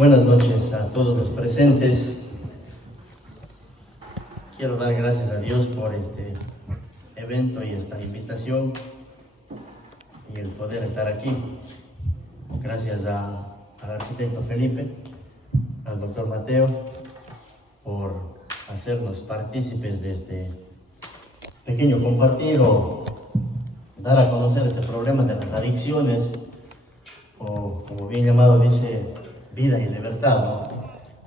Buenas noches a todos los presentes. Quiero dar gracias a Dios por este evento y esta invitación y el poder estar aquí. Gracias al arquitecto Felipe, al doctor Mateo, por hacernos partícipes de este pequeño compartir o dar a conocer este problema de las adicciones, o como bien llamado dice, vida y libertad, ¿no?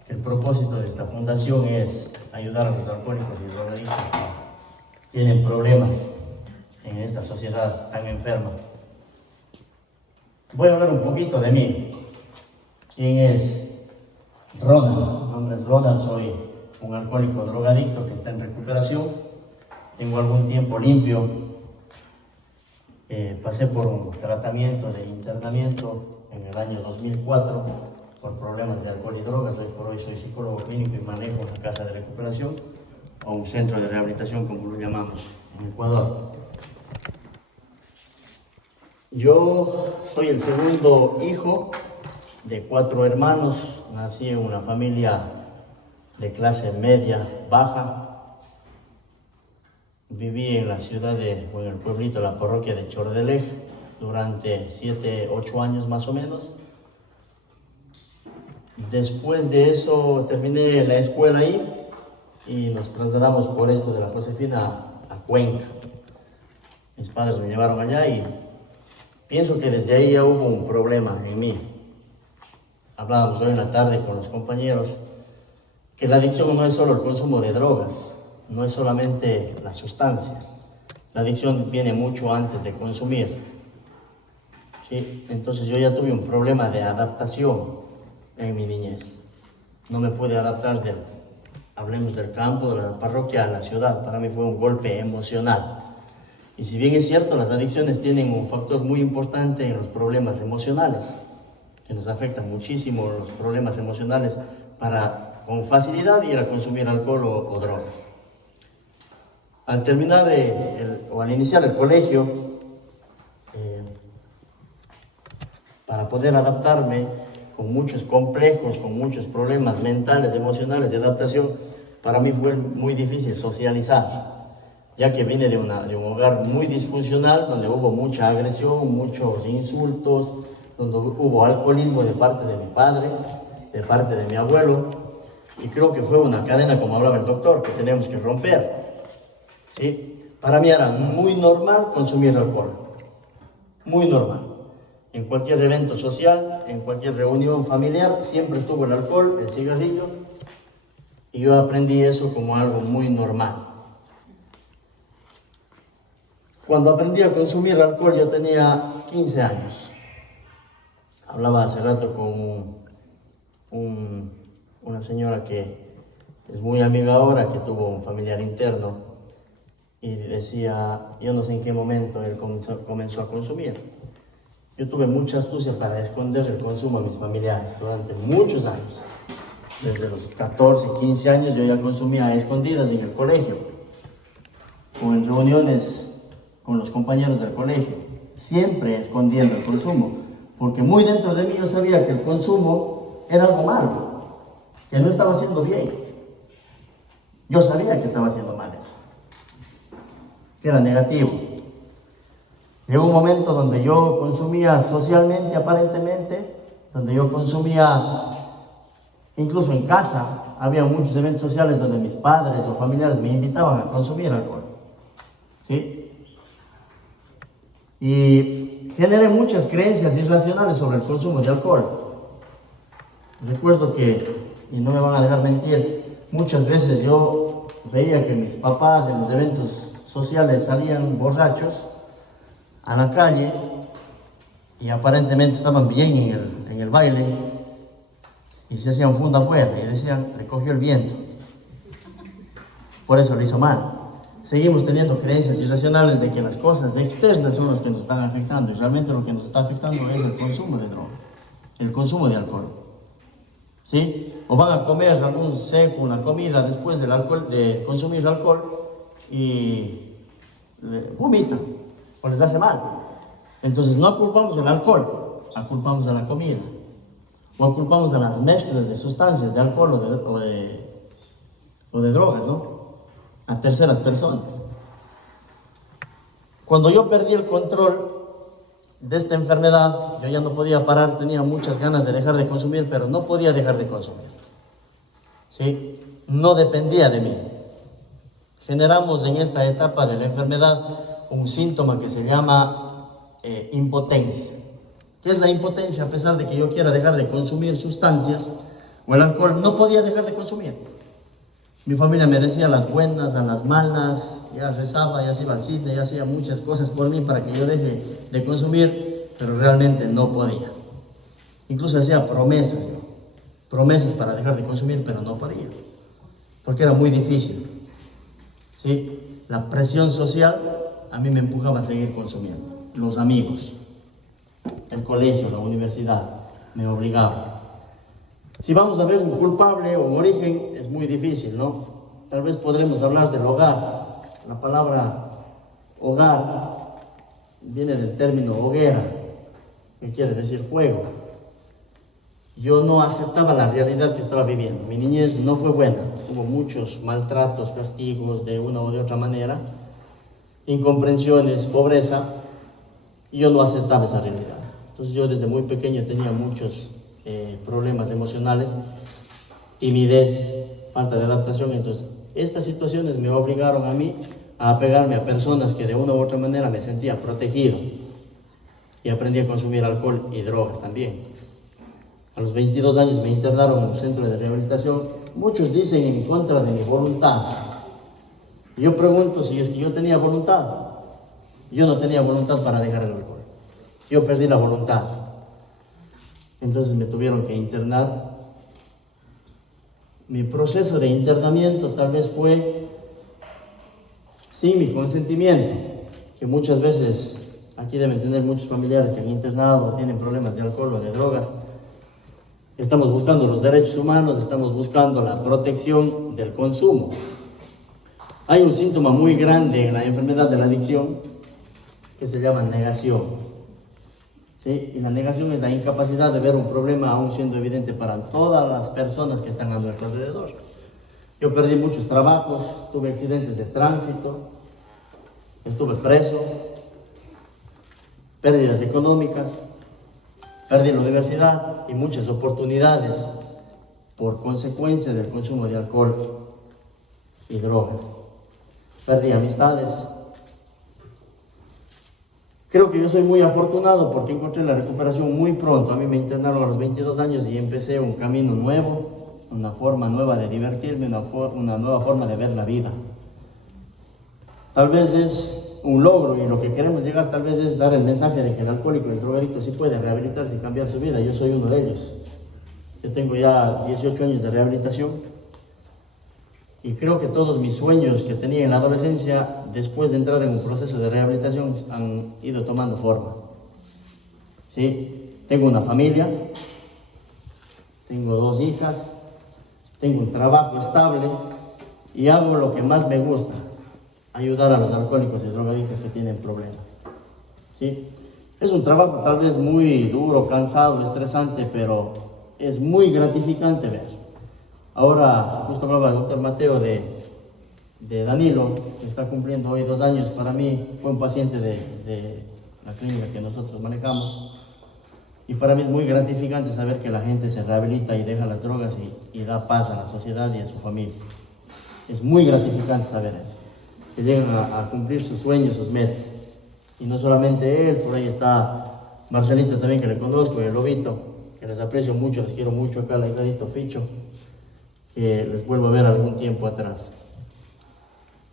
El propósito de esta fundación es ayudar a los alcohólicos y drogadictos que tienen problemas en esta sociedad tan enferma. Voy a hablar un poquito de mí. ¿Quién es Ronald? Mi nombre es Ronald, soy un alcohólico drogadicto que está en recuperación. Tengo algún tiempo limpio. Pasé por un tratamiento de internamiento en el año 2004 por problemas de alcohol y drogas. Hoy por hoy soy psicólogo clínico y manejo una casa de recuperación o un centro de rehabilitación, como lo llamamos en Ecuador. Yo soy el segundo hijo de 4 hermanos. Nací en una familia de clase media baja. Viví en la ciudad o en el pueblito, la parroquia de Chordelej, durante 7, 8 años más o menos. Después de eso terminé la escuela ahí y nos trasladamos por esto de la Josefina a Cuenca. Mis padres me llevaron allá y pienso que desde ahí ya hubo un problema en mí. Hablábamos hoy en la tarde con los compañeros que la adicción no es solo el consumo de drogas, no es solamente la sustancia. La adicción viene mucho antes de consumir. ¿Sí? Entonces yo ya tuve un problema de adaptación en mi niñez. No me pude adaptar hablemos del campo, de la parroquia a la ciudad. Para mí fue un golpe emocional. Y si bien es cierto, las adicciones tienen un factor muy importante en los problemas emocionales, que nos afectan muchísimo los problemas emocionales para con facilidad ir a consumir alcohol o drogas. Al terminar o al iniciar el colegio, para poder adaptarme con muchos complejos, con muchos problemas mentales, emocionales de adaptación, para mí fue muy difícil socializar, ya que vine de un hogar muy disfuncional, donde hubo mucha agresión, muchos insultos, donde hubo alcoholismo de parte de mi padre, de parte de mi abuelo, y creo que fue una cadena, como hablaba el doctor, que tenemos que romper. ¿Sí? Para mí era muy normal consumir alcohol, muy normal. En cualquier evento social, en cualquier reunión familiar, siempre estuvo el alcohol, el cigarrillo, y yo aprendí eso como algo muy normal. Cuando aprendí a consumir alcohol yo tenía 15 años. Hablaba hace rato con una señora que es muy amiga ahora, que tuvo un familiar interno, y decía, yo no sé en qué momento él comenzó a consumir. Yo tuve mucha astucia para esconder el consumo a mis familiares durante muchos años. Desde los 14, 15 años yo ya consumía a escondidas en el colegio, o en reuniones con los compañeros del colegio, siempre escondiendo el consumo, porque muy dentro de mí yo sabía que el consumo era algo malo, que no estaba haciendo bien. Yo sabía que estaba haciendo mal eso, que era negativo. Llegó un momento donde yo consumía socialmente, aparentemente, donde yo consumía, incluso en casa, había muchos eventos sociales donde mis padres o familiares me invitaban a consumir alcohol. ¿Sí? Y generé muchas creencias irracionales sobre el consumo de alcohol. Recuerdo que, y no me van a dejar mentir, muchas veces yo veía que mis papás en los eventos sociales salían borrachos a la calle y aparentemente estaban bien en el baile y se hacían funda afuera y decían, le cogió el viento, por eso le hizo mal. Seguimos teniendo creencias irracionales de que las cosas externas son las que nos están afectando y realmente lo que nos está afectando es el consumo de drogas, el consumo de alcohol. ¿Sí? O van a comer algún seco, una comida después del alcohol, de consumir alcohol y vomitan o les hace mal. Entonces no culpamos del alcohol, culpamos de la comida. o culpamos a las mezclas de sustancias, de alcohol o de drogas, ¿no? A terceras personas. Cuando yo perdí el control de esta enfermedad, yo ya no podía parar, tenía muchas ganas de dejar de consumir, pero no podía dejar de consumir. ¿Sí? No dependía de mí. Generamos en esta etapa de la enfermedad un síntoma que se llama impotencia. ¿Qué es la impotencia? A pesar de que yo quiera dejar de consumir sustancias o el alcohol, no podía dejar de consumir. Mi familia me decía a las buenas, a las malas, ya rezaba, ya se iba al cisne, ya hacía muchas cosas por mí para que yo deje de consumir, pero realmente no podía. Incluso hacía promesas, ¿no? Promesas para dejar de consumir, pero no podía, porque era muy difícil. ¿Sí? La presión social a mí me empujaba a seguir consumiendo. Los amigos, el colegio, la universidad, me obligaban. Si vamos a ver un culpable o un origen, es muy difícil, ¿no? Tal vez podremos hablar del hogar. La palabra hogar viene del término hoguera, que quiere decir fuego. Yo no aceptaba la realidad que estaba viviendo. Mi niñez no fue buena. Hubo muchos maltratos, castigos de una o de otra manera, incomprensiones, pobreza, y yo no aceptaba esa realidad. Entonces yo desde muy pequeño tenía muchos problemas emocionales, timidez, falta de adaptación. Entonces estas situaciones me obligaron a mí a apegarme a personas que de una u otra manera me sentía protegido, y aprendí a consumir alcohol y drogas también. A los 22 años me internaron en un centro de rehabilitación. Muchos dicen en contra de mi voluntad. Yo pregunto si es que yo tenía voluntad. Yo no tenía voluntad para dejar el alcohol. Yo perdí la voluntad. Entonces me tuvieron que internar. Mi proceso de internamiento tal vez fue sin mi consentimiento, que muchas veces aquí deben tener muchos familiares que han internado o tienen problemas de alcohol o de drogas. Estamos buscando los derechos humanos, estamos buscando la protección del consumo. Hay un síntoma muy grande en la enfermedad de la adicción que se llama negación. ¿Sí? Y la negación es la incapacidad de ver un problema aún siendo evidente para todas las personas que están a nuestro alrededor. Yo perdí muchos trabajos, tuve accidentes de tránsito, estuve preso, pérdidas económicas, perdí la universidad y muchas oportunidades por consecuencia del consumo de alcohol y drogas. Perdí amistades. Creo que yo soy muy afortunado porque encontré la recuperación muy pronto. A mí me internaron a los 22 años y empecé un camino nuevo, una forma nueva de divertirme, una nueva forma de ver la vida. Tal vez es un logro y lo que queremos llegar tal vez es dar el mensaje de que el alcohólico y el drogadicto sí puede rehabilitarse y cambiar su vida. Yo soy uno de ellos. Yo tengo ya 18 años de rehabilitación y creo que todos mis sueños que tenía en la adolescencia, después de entrar en un proceso de rehabilitación, han ido tomando forma. ¿Sí? Tengo una familia, tengo 2 hijas, tengo un trabajo estable y hago lo que más me gusta: ayudar a los alcohólicos y drogadictos que tienen problemas. ¿Sí? Es un trabajo tal vez muy duro, cansado, estresante, pero es muy gratificante ver. Ahora, justo hablaba el doctor Mateo de Danilo, que está cumpliendo hoy 2 años. Para mí fue un paciente de la clínica que nosotros manejamos. Y para mí es muy gratificante saber que la gente se rehabilita y deja las drogas y da paz a la sociedad y a su familia. Es muy gratificante saber eso, que llegan a cumplir sus sueños, sus metas. Y no solamente él, por ahí está Marcelito también, que le conozco, y el Lobito, que les aprecio mucho, les quiero mucho. Acá el higadito Ficho, que les vuelvo a ver algún tiempo atrás.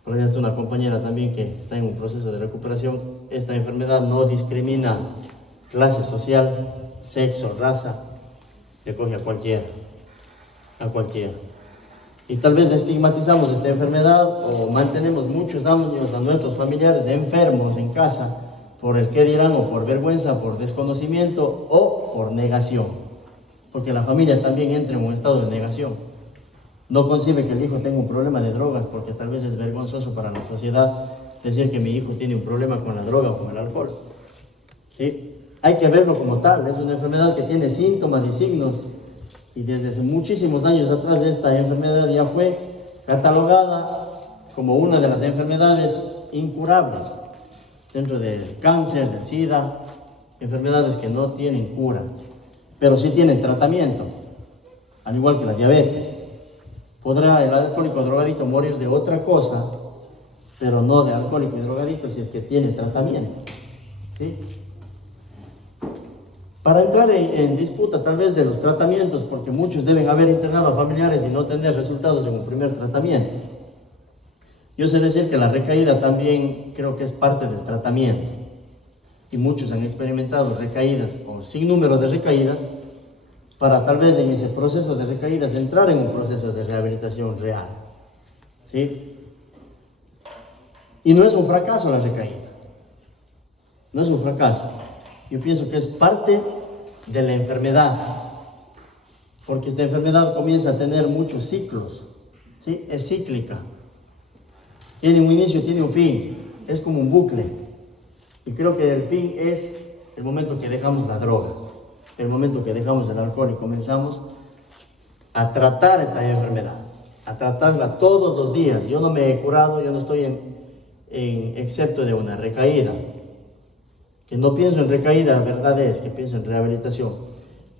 Por ahí está una compañera también que está en un proceso de recuperación. Esta enfermedad no discrimina clase social, sexo, raza, le coge a cualquiera, Y tal vez estigmatizamos esta enfermedad o mantenemos muchos años a nuestros familiares enfermos en casa por el qué dirán, o por vergüenza, por desconocimiento o por negación. Porque la familia también entra en un estado de negación. No concibe que el hijo tenga un problema de drogas porque tal vez es vergonzoso para la sociedad decir que mi hijo tiene un problema con la droga o con el alcohol. ¿Sí? hay que verlo como tal. Es una enfermedad que tiene síntomas y signos, y desde hace muchísimos años atrás esta enfermedad ya fue catalogada como una de las enfermedades incurables dentro del cáncer, del SIDA, enfermedades que no tienen cura, pero sí tienen tratamiento, al igual que la diabetes. Podrá el alcohólico drogadicto morir de otra cosa, pero no de alcohólico y drogadicto si es que tiene tratamiento, ¿sí? Para entrar en disputa tal vez de los tratamientos, porque muchos deben haber internado a familiares y no tener resultados en un primer tratamiento. Yo sé decir que la recaída también creo que es parte del tratamiento, y muchos han experimentado recaídas o sin número de recaídas, para tal vez en ese proceso de recaídas entrar en un proceso de rehabilitación real, ¿sí? Y no es un fracaso la recaída, no es un fracaso. Yo pienso que es parte de la enfermedad, porque esta enfermedad comienza a tener muchos ciclos, ¿sí? Es cíclica, tiene un inicio, tiene un fin, es como un bucle, y creo que el fin es el momento que dejamos la droga, el momento que dejamos el alcohol y comenzamos a tratar esta enfermedad, a tratarla todos los días. Yo no me he curado, yo no estoy excepto de una recaída, que no pienso en recaída, la verdad es que pienso en rehabilitación,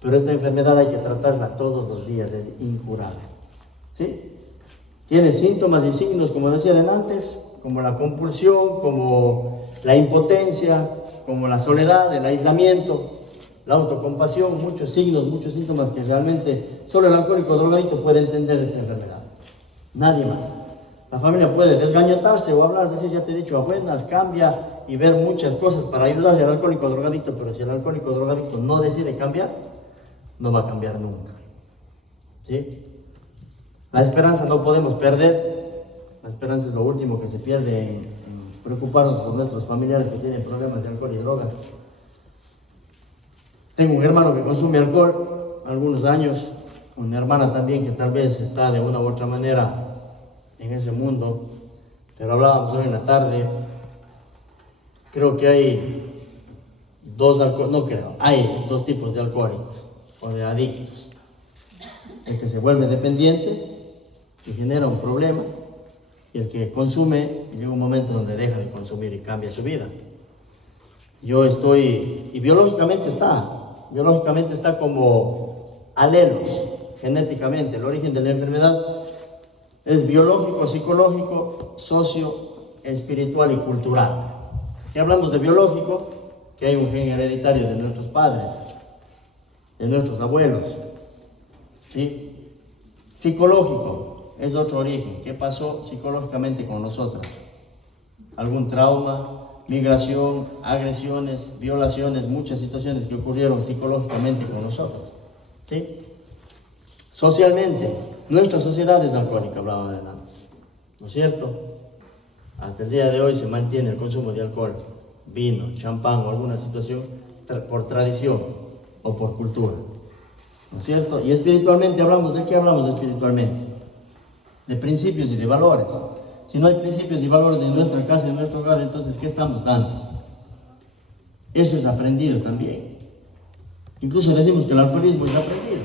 pero esta enfermedad hay que tratarla todos los días, es incurable, ¿sí? Tiene síntomas y signos, como decía antes, como la compulsión, como la impotencia, como la soledad, el aislamiento, la autocompasión, muchos signos, muchos síntomas que realmente solo el alcohólico drogadicto puede entender esta enfermedad, nadie más. La familia puede desgañotarse o hablar, decir, ya te he dicho, a buenas, cambia, y ver muchas cosas para ayudarle al alcohólico drogadicto, pero si el alcohólico drogadicto no decide cambiar, no va a cambiar nunca, ¿sí? La esperanza no podemos perder, la esperanza es lo último que se pierde en preocuparnos por nuestros familiares que tienen problemas de alcohol y drogas. Tengo un hermano que consume alcohol algunos años, una hermana también que tal vez está de una u otra manera en ese mundo, pero hablábamos hoy en la tarde. Creo que hay hay dos tipos de alcohólicos o de adictos: el que se vuelve dependiente y genera un problema, y el que consume y llega un momento donde deja de consumir y cambia su vida. Yo estoy, y biológicamente está como alelos, genéticamente. El origen de la enfermedad es biológico, psicológico, socio, espiritual y cultural. Y hablamos de biológico, que hay un gen hereditario de nuestros padres, de nuestros abuelos, ¿sí? Psicológico es otro origen. ¿Qué pasó psicológicamente con nosotros? Algún trauma, migración, agresiones, violaciones, muchas situaciones que ocurrieron psicológicamente con nosotros, ¿sí? Socialmente, nuestra sociedad es alcohólica, hablaba de antes, ¿no es cierto? Hasta el día de hoy se mantiene el consumo de alcohol, vino, champán o alguna situación por tradición o por cultura, ¿no es cierto? Y espiritualmente hablamos, ¿de qué hablamos espiritualmente? De principios y de valores. Si no hay principios y valores en nuestra casa, en nuestro hogar, entonces ¿qué estamos dando? Eso es aprendido también. Incluso decimos que el alcoholismo es aprendido.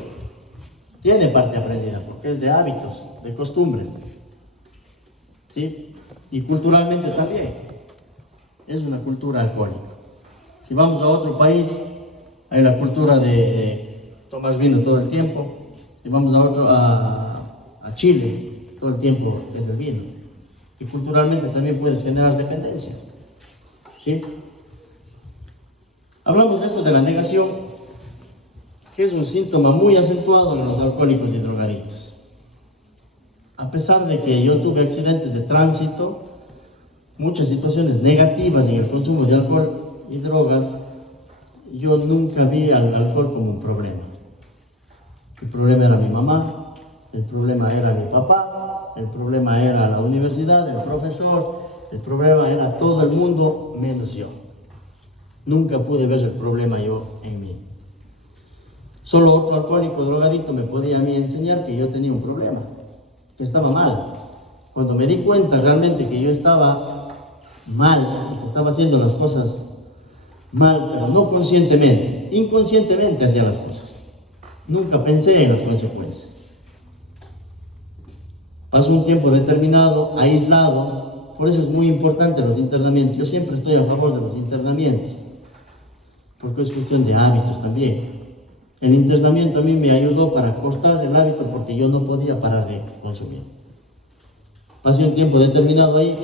Tiene parte aprendida porque es de hábitos, de costumbres, ¿sí? Y culturalmente también. Es una cultura alcohólica. Si vamos a otro país, hay la cultura de tomar vino todo el tiempo. Si vamos a Chile, todo el tiempo es el vino. Y culturalmente también puedes generar dependencia, ¿sí? Hablamos de esto de la negación, que es un síntoma muy acentuado en los alcohólicos y drogadictos. A pesar de que yo tuve accidentes de tránsito, muchas situaciones negativas en el consumo de alcohol y drogas, yo nunca vi al alcohol como un problema. El problema era mi mamá, el problema era mi papá, el problema era la universidad, el profesor, el problema era todo el mundo menos yo. Nunca pude ver el problema yo en mí. Solo otro alcohólico drogadicto me podía a mí enseñar que yo tenía un problema, que estaba mal. Cuando me di cuenta realmente que yo estaba mal, que estaba haciendo las cosas mal, pero no conscientemente, inconscientemente hacía las cosas. Nunca pensé en las consecuencias. Pasó un tiempo determinado, aislado, por eso es muy importante los internamientos. Yo siempre estoy a favor de los internamientos, porque es cuestión de hábitos también. El internamiento a mí me ayudó para cortar el hábito porque yo no podía parar de consumir. Pasé un tiempo determinado ahí,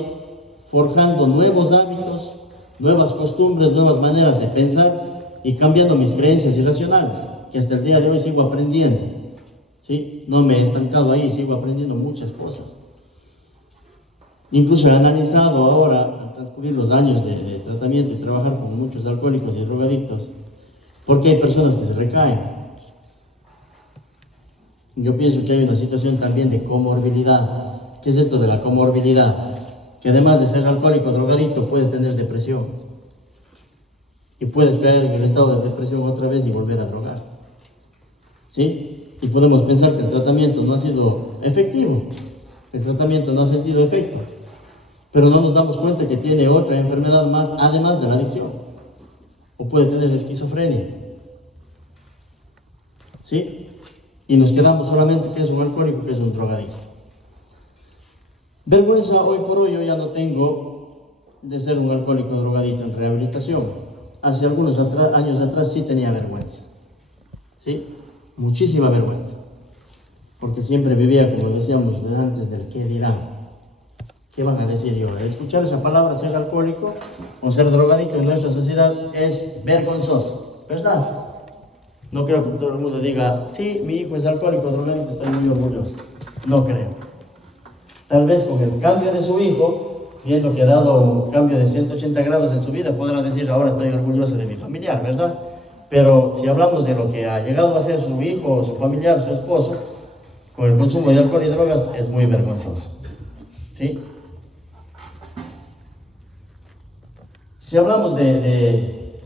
forjando nuevos hábitos, nuevas costumbres, nuevas maneras de pensar y cambiando mis creencias irracionales, que hasta el día de hoy sigo aprendiendo. ¿Sí? No me he estancado ahí, sigo aprendiendo muchas cosas. Incluso he analizado ahora, al transcurrir los años de tratamiento y trabajar con muchos alcohólicos y drogadictos, por qué hay personas que se recaen. Yo pienso que hay una situación también de comorbilidad. ¿Qué es esto de la comorbilidad? Que además de ser alcohólico o drogadicto puede tener depresión. Y puedes caer en el estado de depresión otra vez y volver a drogar. ¿Sí? Y podemos pensar que el tratamiento no ha sido efectivo. El tratamiento no ha sentido efecto. Pero no nos damos cuenta que tiene otra enfermedad más, además de la adicción. O puede tener esquizofrenia. ¿Sí? Y nos quedamos solamente que es un alcohólico, que es un drogadicto. Vergüenza hoy por hoy yo ya no tengo de ser un alcohólico drogadicto en rehabilitación. Hace algunos años atrás sí tenía vergüenza. ¿Sí? Muchísima vergüenza. Porque siempre vivía, como decíamos antes, del qué dirán. ¿Qué van a decir yo? Escuchar esa palabra, ser alcohólico o ser drogadicto en nuestra sociedad es vergonzoso, ¿verdad? No creo que todo el mundo diga, sí, mi hijo es alcohólico o drogadicto, estoy muy orgulloso. No creo. Tal vez con el cambio de su hijo, viendo que ha dado un cambio de 180 grados en su vida, podrá decir, ahora estoy orgulloso de mi familiar, ¿verdad? Pero si hablamos de lo que ha llegado a ser su hijo, su familiar, su esposo, con el consumo de alcohol y drogas, es muy vergonzoso. ¿Sí? Si hablamos de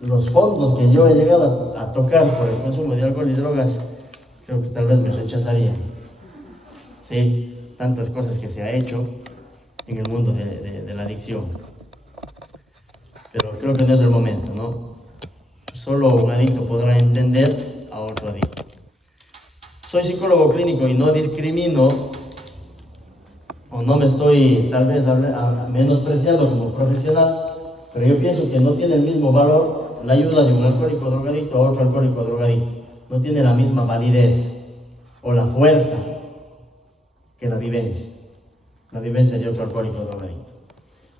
los fondos que yo he llegado a tocar por el consumo de alcohol y drogas, creo que tal vez me rechazarían. Sí, tantas cosas que se ha hecho en el mundo de la adicción. Pero creo que no es el momento, ¿no? Solo un adicto podrá entender a otro adicto. Soy psicólogo clínico y no discrimino, o no me estoy tal vez menospreciando como profesional, pero yo pienso que no tiene el mismo valor la ayuda de un alcohólico drogadicto a otro alcohólico drogadicto. No tiene la misma validez o la fuerza que la vivencia de otro alcohólico drogadicto.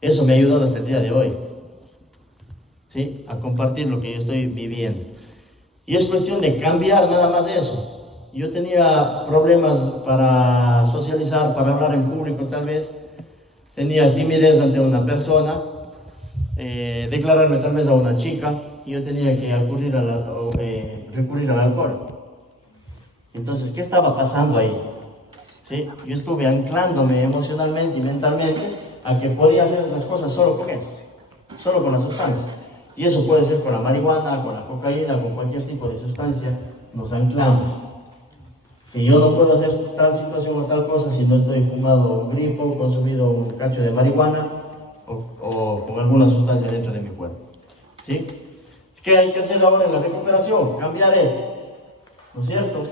Eso me ha ayudado hasta el día de hoy, ¿sí? A compartir lo que yo estoy viviendo. Y es cuestión de cambiar nada más eso. Yo tenía problemas para socializar, para hablar en público tal vez. Tenía timidez ante una persona, declararme tal vez a una chica, y yo tenía que recurrir al alcohol. Entonces, ¿qué estaba pasando ahí? ¿Sí? Yo estuve anclándome emocionalmente y mentalmente a que podía hacer esas cosas solo con eso, solo con la sustancia. Y eso puede ser con la marihuana, con la cocaína, con cualquier tipo de sustancia, nos anclamos. Que yo no puedo hacer tal situación o tal cosa si no estoy fumado un grifo, consumido un cacho de marihuana o con alguna sustancia dentro de mi cuerpo. ¿Sí? ¿Qué hay que hacer ahora en la recuperación? Cambiar esto. ¿No es cierto?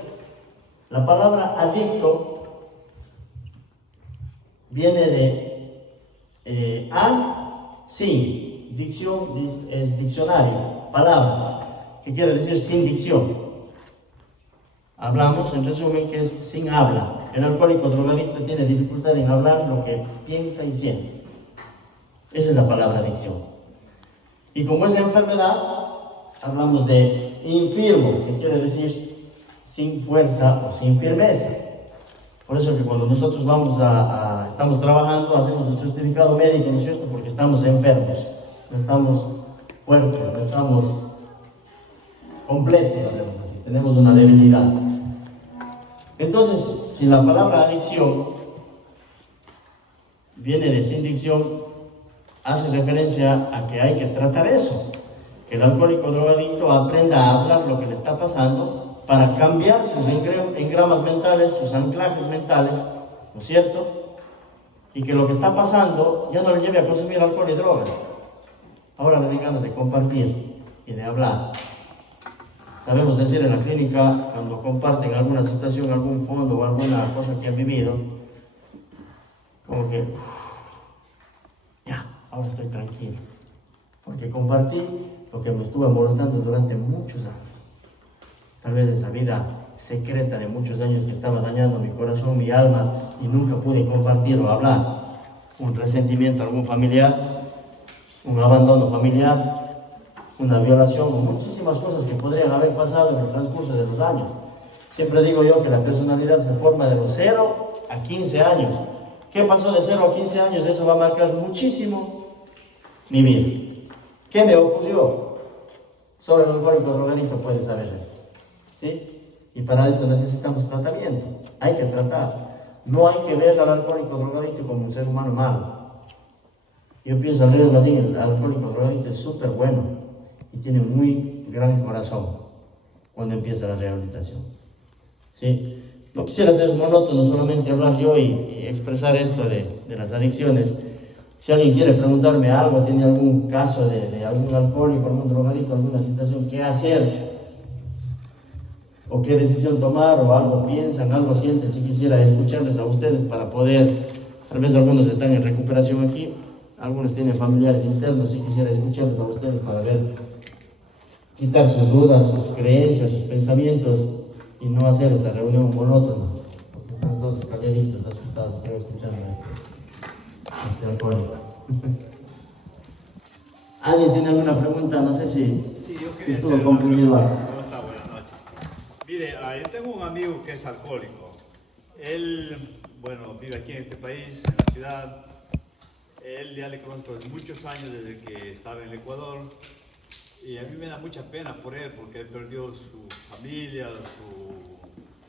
La palabra adicto viene de sin. Dicción es diccionario, palabras, que quiere decir sin dicción. Hablamos, en resumen, que es sin habla. El alcohólico drogadicto tiene dificultad en hablar lo que piensa y siente. Esa es la palabra adicción. Y como es enfermedad, hablamos de infirmo, que quiere decir sin fuerza o sin firmeza. Por eso que cuando nosotros estamos trabajando, hacemos el certificado médico, ¿no es cierto? Porque estamos enfermos, no estamos fuertes, no estamos completos, así, tenemos una debilidad. Entonces, si la palabra adicción viene de sin dicción, hace referencia a que hay que tratar eso, que el alcohólico drogadicto aprenda a hablar lo que le está pasando para cambiar sus engramas mentales, sus anclajes mentales, ¿no es cierto? Y que lo que está pasando ya no le lleve a consumir alcohol y drogas. Ahora me dan ganas de compartir y de hablar. Sabemos decir en la clínica, cuando comparten alguna situación, algún fondo o alguna cosa que han vivido, como que, ya, ahora estoy tranquilo. Porque compartí lo que me estuvo molestando durante muchos años. Tal vez esa vida secreta de muchos años que estaba dañando mi corazón, mi alma, y nunca pude compartir o hablar. Un resentimiento a algún familiar, un abandono familiar, una violación, muchísimas cosas que podrían haber pasado en el transcurso de los años. Siempre digo yo que la personalidad se forma de los 0 a 15 años. ¿Qué pasó de 0 a 15 años? Eso va a marcar muchísimo mi vida. ¿Qué me ocurrió? Solo el alcohólico drogadicto puede saber eso. ¿Sí? Y para eso necesitamos tratamiento. Hay que tratar. No hay que ver al alcohólico drogadicto como un ser humano malo. Yo pienso al revés, así, el alcohólico drogadicto es súper bueno y tiene un muy gran corazón cuando empieza la rehabilitación. ¿Sí? No quisiera ser monótono solamente hablar yo y expresar esto de las adicciones. Si alguien quiere preguntarme algo, tiene algún caso de algún alcohólico, algún drogadicto, alguna situación, qué hacer o qué decisión tomar o algo piensan, algo sienten, si quisiera escucharles a ustedes para poder, tal vez algunos están en recuperación aquí, algunos tienen familiares internos, si quisiera escucharles a ustedes para ver, quitar sus dudas, sus creencias, sus pensamientos y no hacer esta reunión monótona, porque están todos calladitos, asustados, creo, escuchando a este alcohólico. ¿Alguien tiene alguna pregunta? No sé si yo quería estuvo comprendido algo. ¿Cómo está? Buenas noches. Mire, yo tengo un amigo que es alcohólico. Él, bueno, vive aquí en este país, en la ciudad. Él ya le conozco desde muchos años, desde que estaba en el Ecuador. Y a mí me da mucha pena por él, porque él perdió su familia,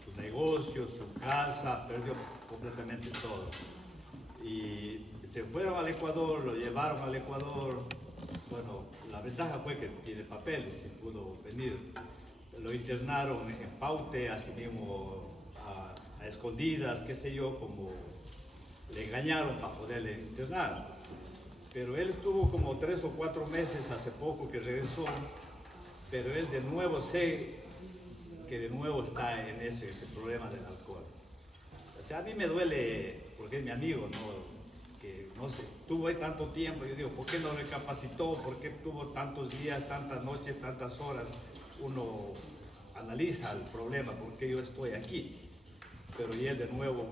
su negocio, su casa, perdió completamente todo. Y se fueron al Ecuador, lo llevaron al Ecuador. Bueno, la ventaja fue que tiene papeles y pudo venir. Lo internaron en Paute, así mismo a escondidas, qué sé yo, como le engañaron para poderle internar. Pero él estuvo como 3 o 4 meses hace poco que regresó, pero él de nuevo sé que de nuevo está en ese problema del alcohol. O sea, a mí me duele, porque es mi amigo, ¿no? Que no sé, tuvo ahí tanto tiempo, yo digo, ¿por qué no recapacitó? ¿Por qué tuvo tantos días, tantas noches, tantas horas? Uno analiza el problema, ¿por qué yo estoy aquí? Pero y él de nuevo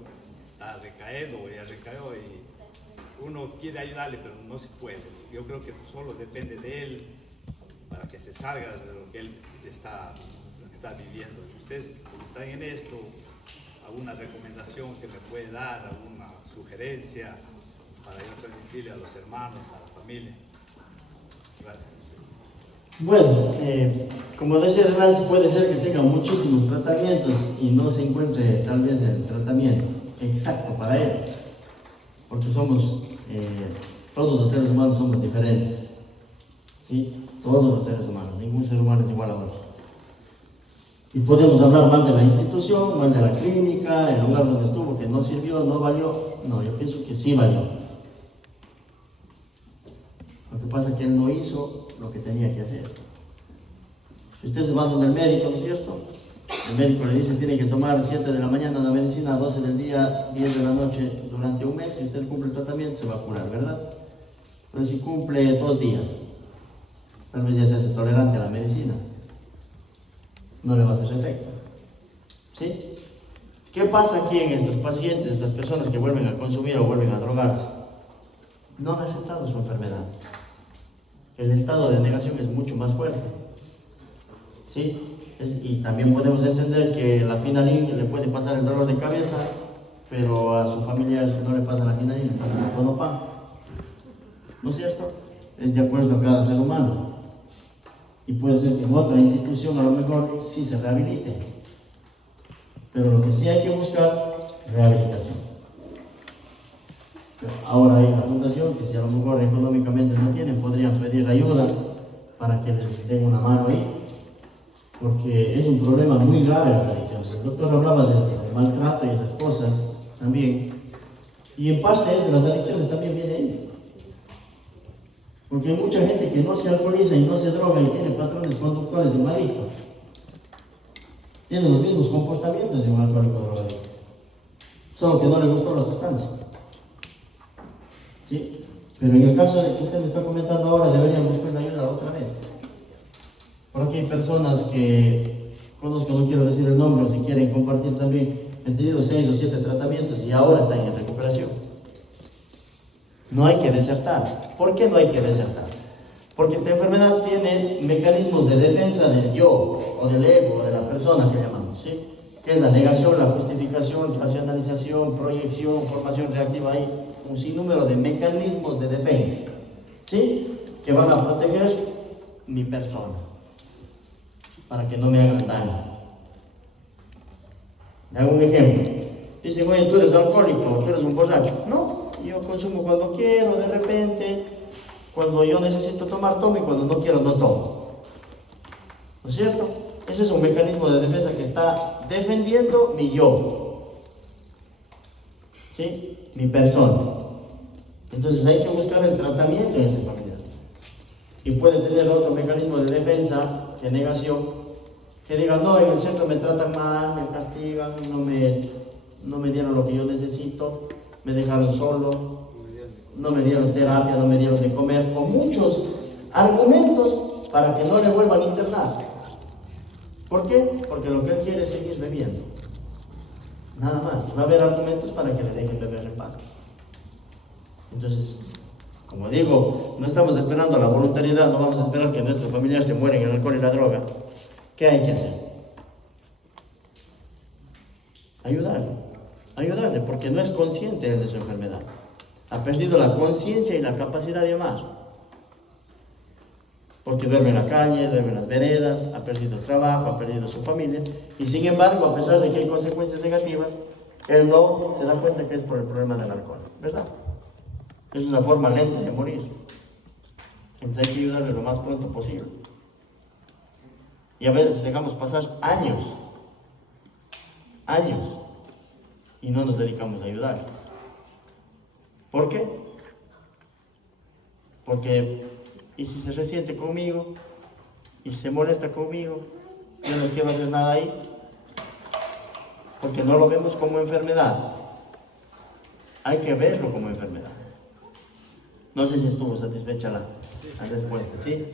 está recaído, ya recayó y uno quiere ayudarle, pero no se puede. Yo creo que solo depende de él para que se salga de lo que él está viviendo. Si ustedes están en esto, alguna recomendación que me puede dar, alguna sugerencia para yo transmitirle a los hermanos, a la familia. Gracias. Bueno, como decía Hernán, puede ser que tenga muchísimos tratamientos y no se encuentre tal vez el tratamiento exacto para él, porque somos, todos los seres humanos somos diferentes, ¿sí? Todos los seres humanos, ningún ser humano es igual a otro. Y podemos hablar mal de la institución, mal de la clínica, el lugar donde estuvo, que no sirvió, no valió. No, yo pienso que sí valió. Lo que pasa es que él no hizo lo que tenía que hacer. Si ustedes van donde el médico, ¿no es cierto? El médico le dice que tiene que tomar 7 de la mañana la medicina, 12 del día, 10 de la noche durante un mes. Si usted cumple el tratamiento, se va a curar, ¿verdad? Pero si cumple 2 días, tal vez ya se hace tolerante a la medicina. No le va a hacer efecto. ¿Sí? ¿Qué pasa aquí en estos pacientes, estas personas que vuelven a consumir o vuelven a drogarse? No han aceptado su enfermedad. El estado de negación es mucho más fuerte. ¿Sí? Y también podemos entender que la Finalin le puede pasar el dolor de cabeza, pero a su familia no le pasa la Finalin, le pasa el Tonopan. ¿No es cierto? Es de acuerdo a cada ser humano. Y puede ser que en otra institución a lo mejor sí se rehabilite. Pero lo que sí hay que buscar, rehabilitación. Pero ahora hay una fundación que si a lo mejor económicamente no tienen, podrían pedir ayuda para que les den una mano ahí. Porque es un problema muy grave la adicción. El doctor hablaba del maltrato y esas cosas también. Y en parte de las adicciones también viene ahí. Porque hay mucha gente que no se alcoholiza y no se droga y tiene patrones conductuales de un adicto. Tiene los mismos comportamientos de un alcohólico drogadicto. Solo que no le gustó la sustancia. ¿Sí? Pero en el caso de que usted me está comentando ahora, deberían buscar la ayuda otra vez. Porque hay personas que conozco, no quiero decir el nombre, o si quieren compartir también, han tenido 6 o 7 tratamientos y ahora están en recuperación. No hay que desertar. ¿Por qué no hay que desertar? Porque esta enfermedad tiene mecanismos de defensa del yo, o del ego, o de la persona que llamamos, ¿sí? Que es la negación, la justificación, racionalización, proyección, formación reactiva, hay un sinnúmero de mecanismos de defensa, ¿sí? Que van a proteger mi persona, para que no me hagan daño. Le hago un ejemplo. Dicen, oye, tú eres alcohólico, tú eres un borracho. No, yo consumo cuando quiero, de repente, cuando yo necesito tomar, tomo, y cuando no quiero, no tomo. ¿No es cierto? Ese es un mecanismo de defensa que está defendiendo mi yo, ¿sí? Mi persona. Entonces hay que buscar el tratamiento en ese familiar. Y puede tener otro mecanismo de defensa, de negación, que diga, no, en el centro me tratan mal, me castigan, no me dieron lo que yo necesito, me dejaron solo, no me dieron terapia, no me dieron de comer, con muchos argumentos para que no le vuelvan a internar. ¿Por qué? Porque lo que él quiere es seguir bebiendo. Nada más. Va a haber argumentos para que le dejen beber en paz. Entonces, como digo, no estamos esperando la voluntariedad, no vamos a esperar que nuestros familiares se mueren en el alcohol y la droga. ¿Qué hay que hacer? Ayudarle, porque no es consciente de su enfermedad. Ha perdido la conciencia y la capacidad de amar. Porque duerme en la calle, duerme en las veredas, ha perdido el trabajo, ha perdido su familia, y sin embargo, a pesar de que hay consecuencias negativas, él no se da cuenta que es por el problema del alcohol, ¿verdad? Es una forma lenta de morir. Entonces hay que ayudarle lo más pronto posible. Y a veces dejamos pasar años, y no nos dedicamos a ayudar. ¿Por qué? Porque, ¿y si se resiente conmigo? ¿Y si se molesta conmigo? Yo no quiero hacer nada ahí. Porque no lo vemos como enfermedad. Hay que verlo como enfermedad. No sé si estuvo satisfecha la respuesta, ¿sí?